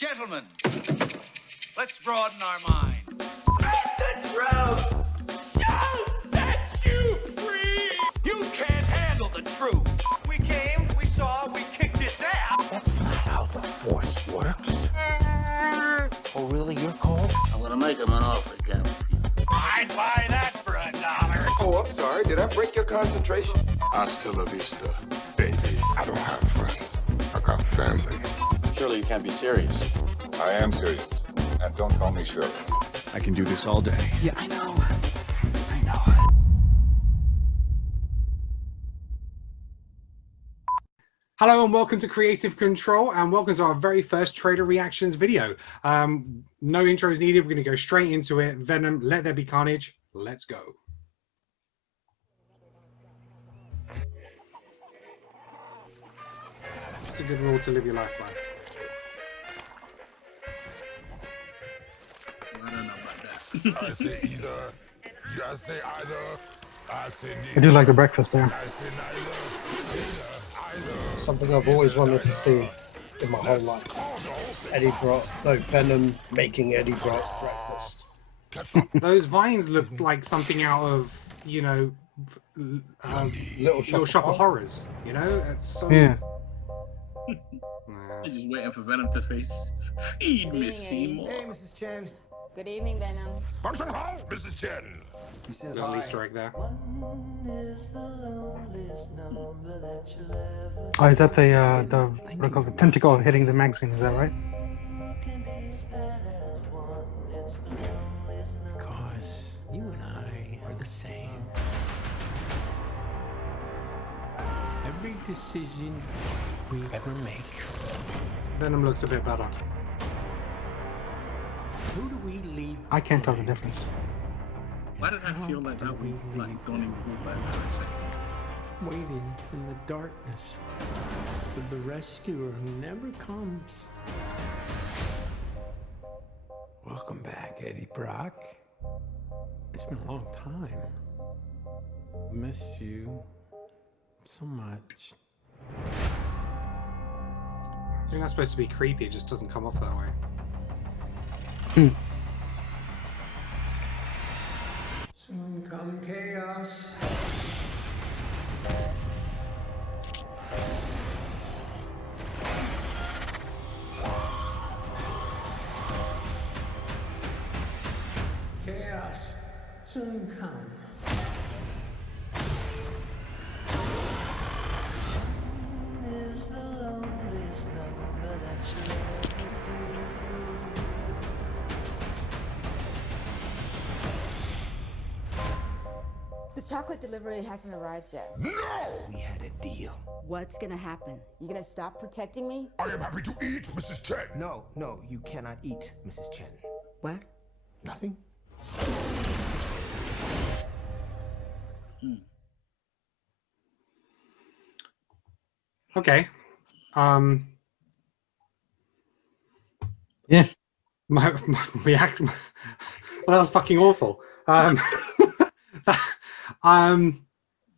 Gentlemen, let's broaden our minds. The truth shall set you free. You can't handle the truth. We came, we saw, we kicked its ass. That's not how the Force works. Oh, really? You're cold? I'm gonna make him an offer again. I'd buy that for $1. Oh, I'm sorry. Did I break your concentration? Hasta la vista, baby. I don't have friends. I got family. Surely you can't be serious. I am serious. And don't call me Shirley. I can do this all day. Yeah, I know. I know. Hello and welcome to Creative Control, and welcome to our very first trailer reactions video. No intros needed. We're going to go straight into it. Venom, Let There Be Carnage. Let's go. It's a good rule to live your life by. I don't know about that. I say either. You guys say either. I say neither. I do like the breakfast there. I say neither. Something I've always wanted to see in my whole life. Eddie Brock, no, Venom making Eddie Brock breakfast. Those vines look like something out of, you know, Little Shop of Horrors. You know, it's so. Yeah. I'm just waiting for Venom to face. Feed me, Seymour. Hey, Mrs. Chen. Good evening, Venom. Function hall, Mrs. Chen. He says Little Easter egg there. Oh, is that the what do you call it, the tentacle hitting the magazine? Is that right? Because you and I are the same. Every decision we ever make. Venom looks a bit better. Who do we leave? I can't tell the difference. Why did I feel like that was like Donnie Wahlberg for a second? Waiting in the darkness for the rescuer who never comes. Welcome back, Eddie Brock. It's been a long time. Miss you so much. I think that's supposed to be creepy. It just doesn't come off that way. Soon come chaos. Chaos soon come. Is the loneliest number that you'll ever do. The chocolate delivery hasn't arrived yet. No! We had a deal. What's gonna happen? You gonna stop protecting me? I am happy to eat, Mrs. Chen. No, you cannot eat, Mrs. Chen. What? Nothing? Okay. Yeah. My reaction. Well, that was fucking awful.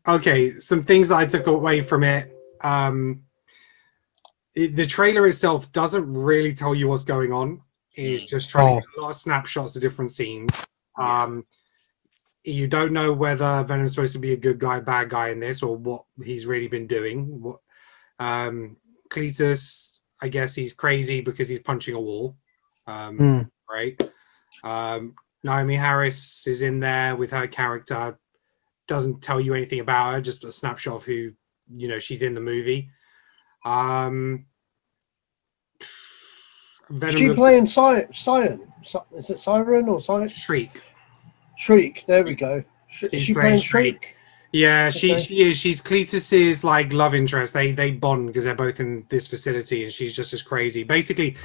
Okay, some things that I took away from it. The trailer itself doesn't really tell you what's going on. It's just trying to get a lot of snapshots of different scenes. You don't know whether Venom's supposed to be a good guy, bad guy in this, or what he's really been doing. What Cletus, I guess he's crazy because he's punching a wall. Right. Naomi Harris is in there with her character. Doesn't tell you anything about her, just a snapshot of who, you know, she's in the movie. Is she playing Siren? Is it Siren or Siren? Shriek. Shriek, there we go. Is she playing Shriek? Yeah, Okay. she is. She's Cletus's like love interest. They bond because they're both in this facility, and she's just as crazy. Basically,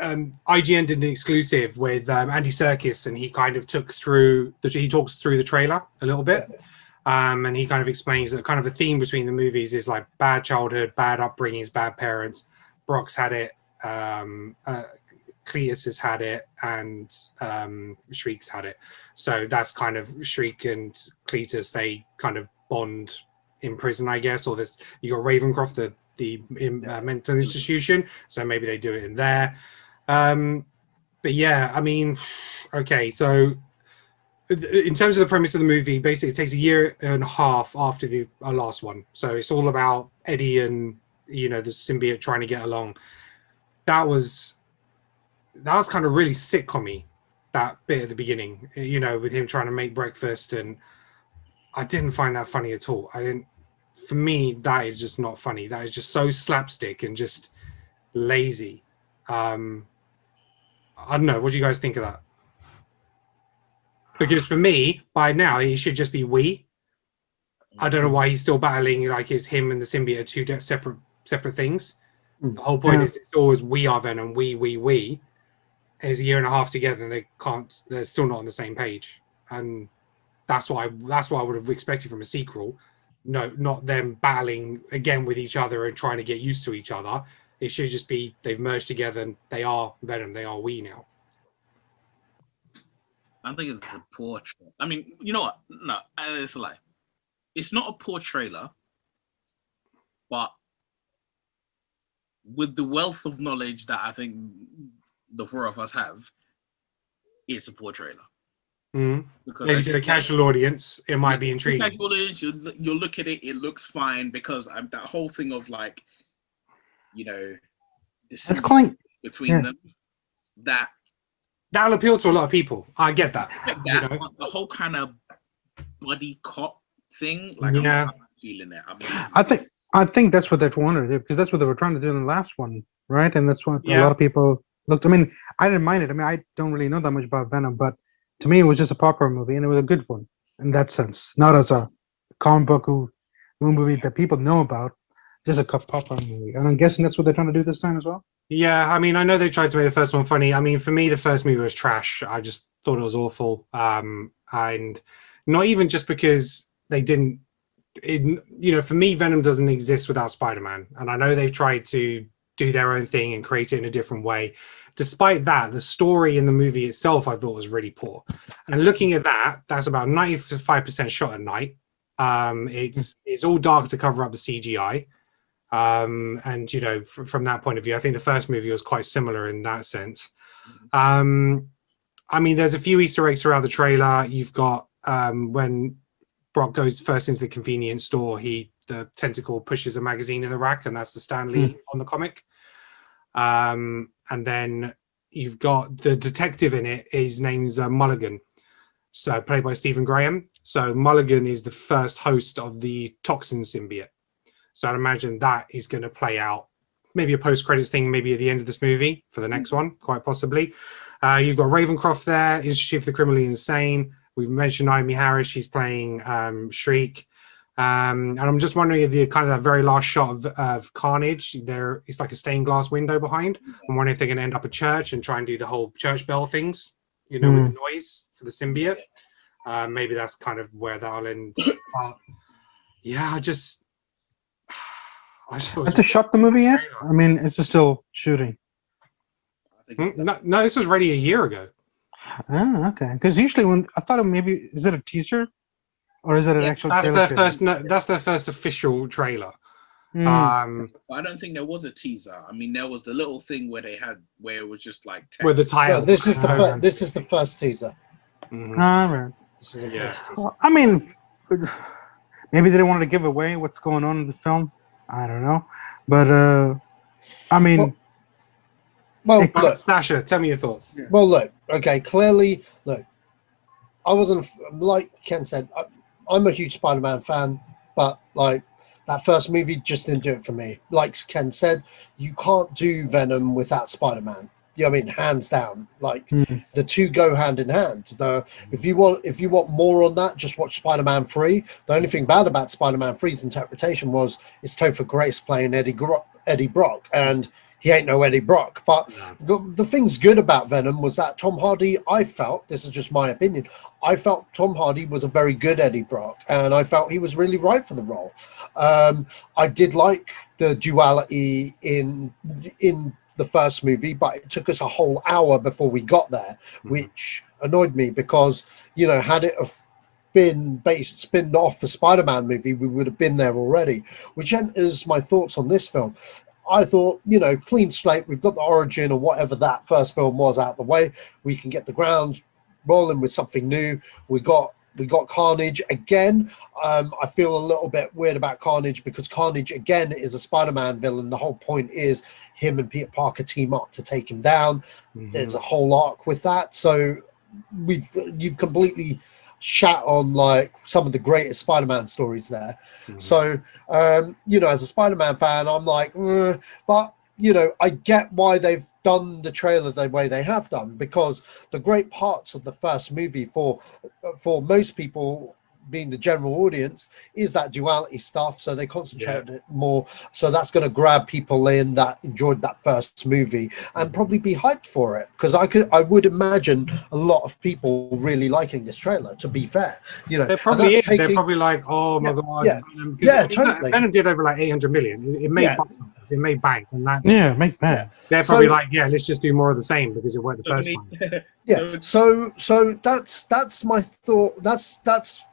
IGN did an exclusive with Andy Serkis, and he kind of talks through the trailer a little bit, and he kind of explains that kind of the theme between the movies is like bad childhood, bad upbringings, bad parents. Brock's had it, Cletus has had it, and Shriek's had it. So that's kind of Shriek and Cletus. They kind of bond in prison, I guess. Or this, you got Ravencroft, the mental institution, so maybe they do it in there. But yeah, I mean, okay, so in terms of the premise of the movie, basically it takes a year and a half after the last one, so it's all about Eddie and the symbiote trying to get along. That was kind of really sitcom-y, that bit at the beginning, with him trying to make breakfast, and I didn't find that funny at all. For me, that is just not funny. That is just so slapstick and just lazy. I don't know. What do you guys think of that? Because for me, by now, he should just be we. I don't know why he's still battling like it's him and the symbiote are two separate things. The whole point is it's always we are Venom, we. It's a year and a half together, and they're still not on the same page. And that's what I would have expected from a sequel. No, not them battling again with each other and trying to get used to each other. It should just be they've merged together and they are Venom, they are we now. I think it's a poor trailer. I mean, you know what? No, it's a lie. It's not a poor trailer, but with the wealth of knowledge that I think the four of us have, it's a poor trailer. Mm-hmm. Maybe to the casual audience, it might be intriguing. Casual audience, you'll look at it, it looks fine, because that whole thing of like, that's quite between them, that'll appeal to a lot of people. I get that. The whole kind of buddy cop thing, like I'm not feeling it. I think that's what they wanted to do, because that's what they were trying to do in the last one, right? And that's what a lot of people looked. I mean, I didn't mind it. I mean, I don't really know that much about Venom, but to me, it was just a popcorn movie, and it was a good one in that sense. Not as a comic book movie that people know about, just a popcorn movie. And I'm guessing that's what they're trying to do this time as well. Yeah, I mean, I know they tried to make the first one funny. I mean, for me, the first movie was trash. I just thought it was awful, and not even just because they didn't. For me, Venom doesn't exist without Spider-Man, and I know they've tried to do their own thing and create it in a different way. Despite that, the story in the movie itself I thought was really poor. And looking at that, that's about 95% shot at night. It's all dark to cover up the CGI. And from that point of view, I think the first movie was quite similar in that sense. I mean, there's a few Easter eggs throughout the trailer. You've got when Brock goes first into the convenience store, the tentacle pushes a magazine in the rack, and that's the Stan Lee on the comic. And then you've got the detective in it. His name's Mulligan, so played by Stephen Graham. So Mulligan is the first host of the Toxin symbiote. So I'd imagine that is going to play out, maybe a post-credits thing, maybe at the end of this movie for the next one, quite possibly. You've got Ravencroft there, is Chief the Criminally Insane. We've mentioned Naomi Harris, she's playing Shriek. And I'm just wondering if the kind of that very last shot of Carnage, it's like a stained glass window behind. I'm wondering if they're going to end up a church and try and do the whole church bell things, with the noise for the symbiote. Maybe that's kind of where that'll end. Yeah, I just Has it shot the movie yet? I mean, it's just still shooting. No, this was ready a year ago. Oh, okay. Because usually I thought maybe, is it a teaser? Or is it an actual trailer? That's their first official trailer. I don't think there was a teaser. I mean, there was the little thing where it was just like text. With the title. No, this is the first teaser. Right. This is the first teaser. Well, I mean, maybe they didn't want to give away what's going on in the film. I don't know, but I mean, look, Sasha, tell me your thoughts. Yeah. Well, look, okay, clearly, look, I wasn't, like Ken said, I'm a huge Spider-Man fan, but like that first movie just didn't do it for me. Like Ken said, you can't do Venom without Spider-Man. I mean, hands down. Like the two go hand in hand. If you want more on that, just watch Spider-Man 3. The only thing bad about Spider-Man 3's interpretation was it's Topher Grace playing Eddie Brock, and he ain't no Eddie Brock. But the thing's good about Venom was that Tom Hardy, I felt, this is just my opinion, I felt Tom Hardy was a very good Eddie Brock, and I felt he was really right for the role. I did like the duality in the first movie, but it took us a whole hour before we got there, which annoyed me because, had it been based spinned off the Spider-Man movie, we would have been there already. Which enters my thoughts on this film. I thought, you know, clean slate. We've got the origin or whatever that first film was out the way. We can get the ground rolling with something new. We got Carnage again. I feel a little bit weird about Carnage because Carnage again is a Spider-Man villain. The whole point is him and Peter Parker team up to take him down. There's a whole arc with that. So you've completely shat on like some of the greatest Spider-Man stories there. So you know, as a Spider-Man fan, I'm like, but you know, I get why they've done the trailer the way they have done, because the great parts of the first movie for most people, being the general audience, is that duality stuff. So they concentrated it more. So that's going to grab people in that enjoyed that first movie and probably be hyped for it. Because I would imagine a lot of people really liking this trailer, to be fair. You know, They're probably they're probably like, oh my god, totally. Venom did over like 800 million. It made box office, it made bank, and that's make bank. They're probably like, let's just do more of the same because it worked the first time. So that's my thought. That's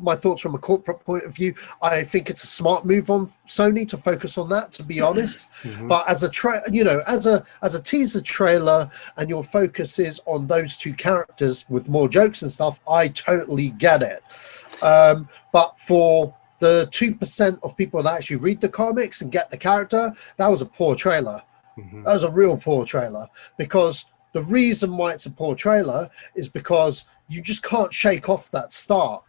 my thoughts from a corporate point of view. I think it's a smart move on Sony to focus on that, to be honest. But as a as a teaser trailer, and your focus is on those two characters with more jokes and stuff, I totally get it. But for the 2% of people that actually read the comics and get the character, that was a poor trailer. That was a real poor trailer, because the reason why it's a poor trailer is because you just can't shake off that start.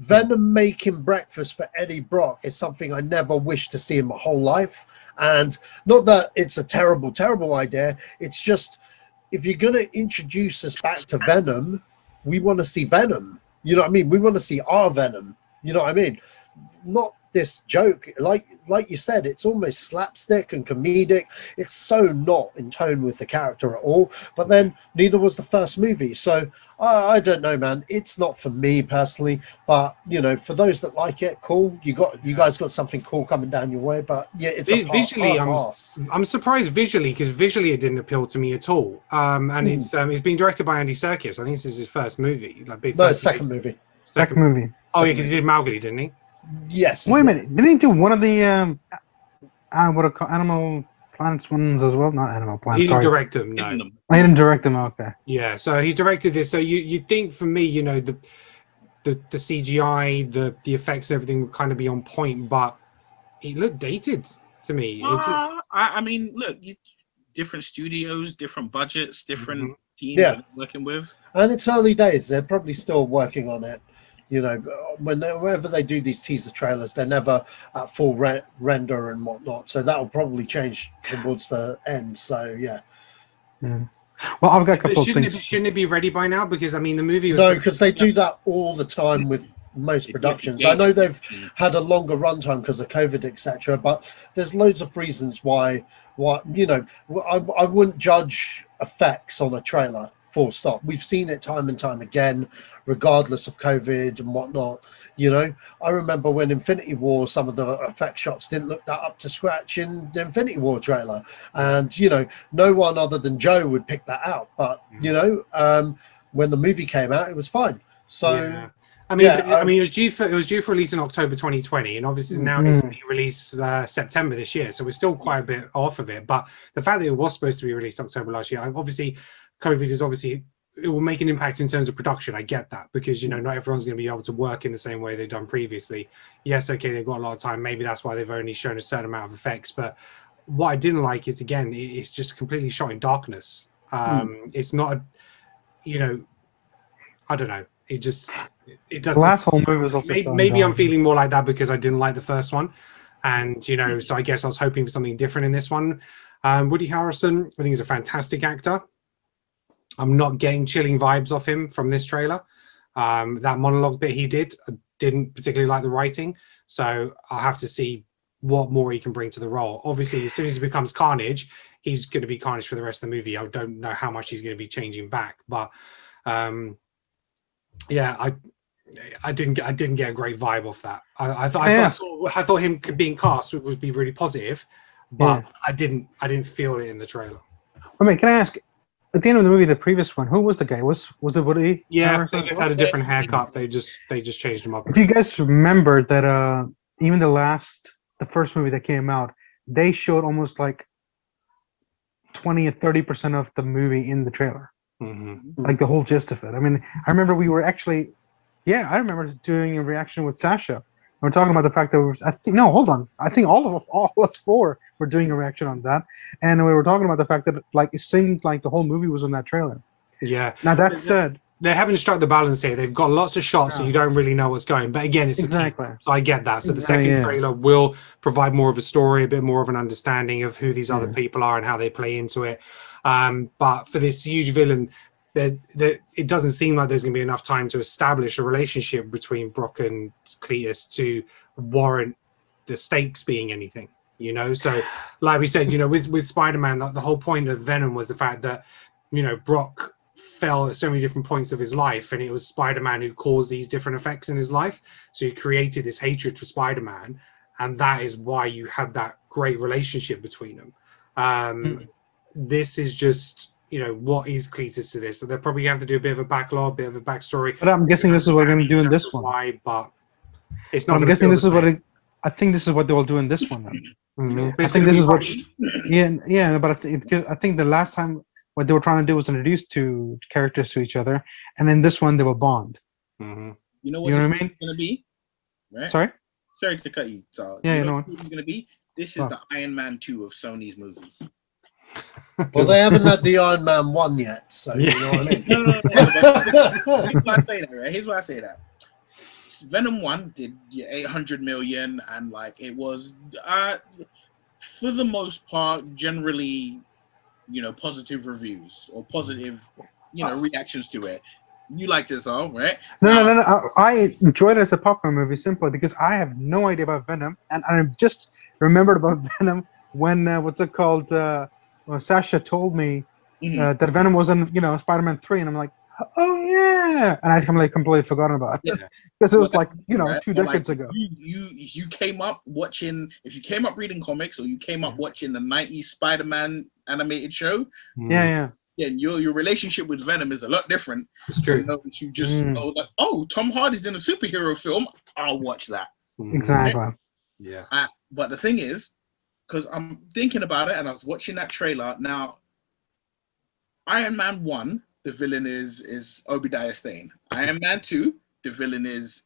Venom making breakfast for Eddie Brock is something I never wished to see in my whole life. And not that it's a terrible, terrible idea. It's just, if you're going to introduce us back to Venom, we want to see Venom. You know what I mean? We want to see our Venom. You know what I mean? Not this joke. Like you said, it's almost slapstick and comedic. It's so not in tone with the character at all. But then neither was the first movie. So I don't know, man. It's not for me personally, but you know, for those that like it, cool. You guys got something cool coming down your way. But yeah, it's visually. I'm surprised visually, because visually it didn't appeal to me at all. And it's being directed by Andy Serkis. I think this is his first movie. Second movie. Second movie. Oh yeah, because he did Mowgli, didn't he? Yes. Wait a minute. Didn't he do one of the what are called Animal Planets ones as well? Not Animal Planets. He didn't direct them. No. I didn't direct them. Okay. Yeah. So he's directed this. So you think, for me, you know, the CGI, the effects, everything would kind of be on point, but it looked dated to me. I mean, look, different studios, different budgets, different teams that they're working with, and it's early days. They're probably still working on it. You know, whenever they do these teaser trailers, they're never at full render and whatnot. So that will probably change towards the end. So yeah. Well, I've got a couple of things. Shouldn't it be ready by now? Because I mean, the movie was... No, because they do that all the time with most productions. I know they've had a longer runtime because of COVID, etc. But there's loads of reasons why. You know, I wouldn't judge effects on a trailer. Full stop. We've seen it time and time again, regardless of COVID and whatnot. You know, I remember when Infinity War, some of the effect shots didn't look that up to scratch in the Infinity War trailer. And, you know, no one other than Joe would pick that out. But, you know, when the movie came out, it was fine. So, I mean, it was due for release in October 2020, and obviously now it's being released September this year. So we're still quite a bit off of it. But the fact that it was supposed to be released October last year, obviously, COVID is it will make an impact in terms of production. I get that, because, you know, not everyone's going to be able to work in the same way they've done previously. Yes, okay, they've got a lot of time. Maybe that's why they've only shown a certain amount of effects. But what I didn't like is, again, it's just completely shot in darkness. It's not, you know, I don't know. It doesn't. The last whole movie was also maybe I'm feeling more like that because I didn't like the first one, and you know, so I guess I was hoping for something different in this one. Woody Harrelson, I think, he's a fantastic actor. I'm not getting chilling vibes off him from this trailer. That monologue bit he did, I didn't particularly like the writing, so I'll have to see what more he can bring to the role. Obviously, as soon as he becomes Carnage, he's going to be Carnage for the rest of the movie. I don't know how much he's going to be changing back, but yeah, I didn't get a great vibe off that. I thought him being cast would be really positive, but I didn't feel it in the trailer. I mean, can I ask, at the end of the movie, the previous one, who was the guy? Was it Woody? Yeah, Harrelson? they just had a different haircut. They just changed them up. If you guys remember that, even the first movie that came out, they showed almost like 20 or 30% of the movie in the trailer, like the whole gist of it. I mean, I remember we were actually, I remember doing a reaction with Sasha. We're talking about the fact that I think all of us four were doing a reaction on that, and we were talking about the fact that like it seemed like the whole movie was on that trailer. Yeah. Now that said, they haven't struck the balance here. They've got lots of shots, so you don't really know what's going. But again, it's exactly. a teaser, so I get that. So the second trailer will provide more of a story, a bit more of an understanding of who these other people are and how they play into it. But for this huge villain, it doesn't seem like there's going to be enough time to establish a relationship between Brock and Cletus to warrant the stakes being anything. So like we said, with Spider-Man, the whole point of Venom was the fact that Brock fell at so many different points of his life, and it was Spider-Man who caused these different effects in his life. So he created this hatred for Spider-Man, and that is why you had that great relationship between them. This is just what is Cletus to this? So they're probably going to have to do a bit of a backlog, bit of a backstory. But I'm guessing this is what they're going to do in this one. Why, but it's not. I'm guessing this is what I think this is what they will do in this one. Then. I think this is what. But I think the last time what they were trying to do was introduce two characters to each other, and in this one they will bond. You know what I this mean? is going to be? Right? Sorry to cut you. So yeah, you know what it's going to be? This is the Iron Man 2 of Sony's movies. Well, they haven't had the Iron Man 1 yet, so you know what I mean. No. Here's why I say that, right? Here's why I say that. Venom 1 did 800 million, and like it was, for the most part, generally, positive reviews or positive, reactions to it. You liked it, all right? No. I enjoyed it as a popcorn movie simply because I have no idea about Venom, and I just remembered about Venom when what's it called? Sasha told me that Venom was in Spider-Man 3, and I'm like, oh yeah, and I completely forgotten about it because it was like 2 decades ago. You came up watching, if you came up reading comics or you came up watching the 90s Spider-Man animated show, and your relationship with Venom is a lot different. It's true. You just know that, Tom Hardy's in a superhero film, I'll watch that. Exactly. Right? Yeah. But the thing is, because I'm thinking about it and I was watching that trailer. Now, Iron Man 1, the villain is Obadiah Stane. Iron Man 2, the villain is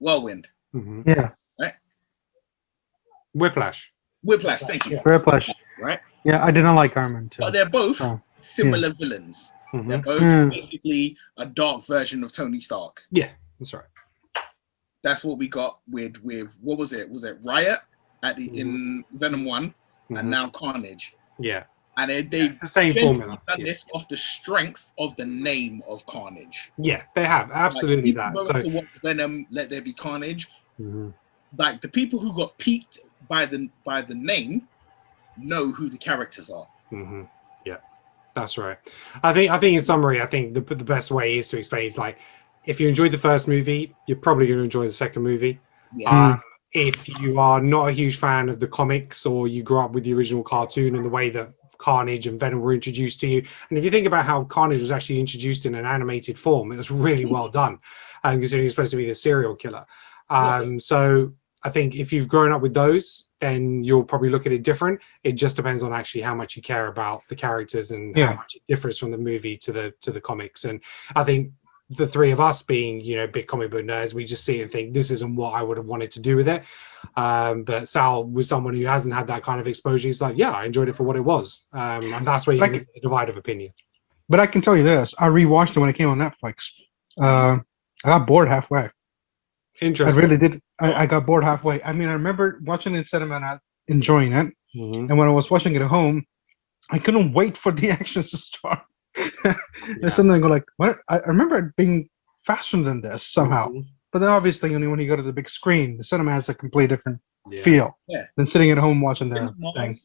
Whirlwind. Yeah. Right? Whiplash, thank you. Whiplash. Right? Yeah, I didn't like Iron Man 2. But they're both similar villains. They're both basically a dark version of Tony Stark. Yeah, that's right. That's what we got with what was it? Was it Riot in Venom 1 and now Carnage? Yeah. And it's the same formula. Done this off the strength of the name of Carnage. Yeah, they have absolutely like, that. So to watch Venom, Let There Be Carnage. Like the people who got piqued by the name know who the characters are. Yeah, that's right. I think in summary, I think the best way is to explain is like if you enjoyed the first movie, you're probably going to enjoy the second movie. If you are not a huge fan of the comics or you grew up with the original cartoon and the way that Carnage and Venom were introduced to you, and if you think about how Carnage was actually introduced in an animated form, it was really well done, considering he's supposed to be the serial killer. So I think if you've grown up with those, then you'll probably look at it different. It just depends on actually how much you care about the characters and how much it differs from the movie to the comics. And I think the three of us being, big comic book nerds, we just see it and think this isn't what I would have wanted to do with it. But Sal was someone who hasn't had that kind of exposure. He's like, yeah, I enjoyed it for what it was. And that's where you get the divide of opinion. But I can tell you this, I rewatched it when it came on Netflix. I got bored halfway. Interesting. I really did. I got bored halfway. I mean, I remember watching it in cinema and enjoying it. And when I was watching it at home, I couldn't wait for the actions to start. There's something I go like, what? I remember it being faster than this somehow. But then obviously, when you go to the big screen, the cinema has a completely different feel than sitting at home watching the thing.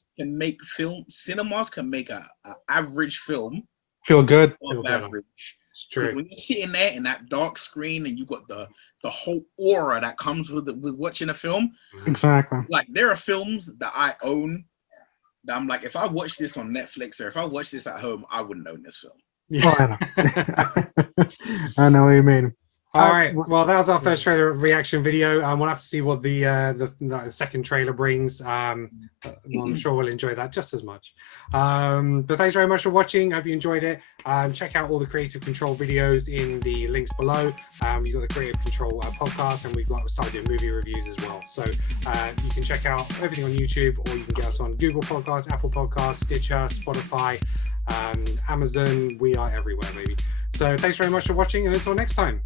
Cinemas can make a average film feel good. Average. It's true. When you're sitting there in that dark screen and you got the whole aura that comes with watching a film. Exactly. Like there are films that I own that I'm like, if I watched this on Netflix or if I watched this at home, I wouldn't own this film. Oh, I know. I know what you mean. All right. Well, that was our first trailer reaction video. We'll have to see what the second trailer brings. I'm sure we'll enjoy that just as much. But thanks very much for watching. Hope you enjoyed it. Check out all the Creative Control videos in the links below. You've got the Creative Control podcast, and we've started doing movie reviews as well. So you can check out everything on YouTube, or you can get us on Google Podcasts, Apple Podcasts, Stitcher, Spotify, Amazon. We are everywhere, baby. So thanks very much for watching, and until next time.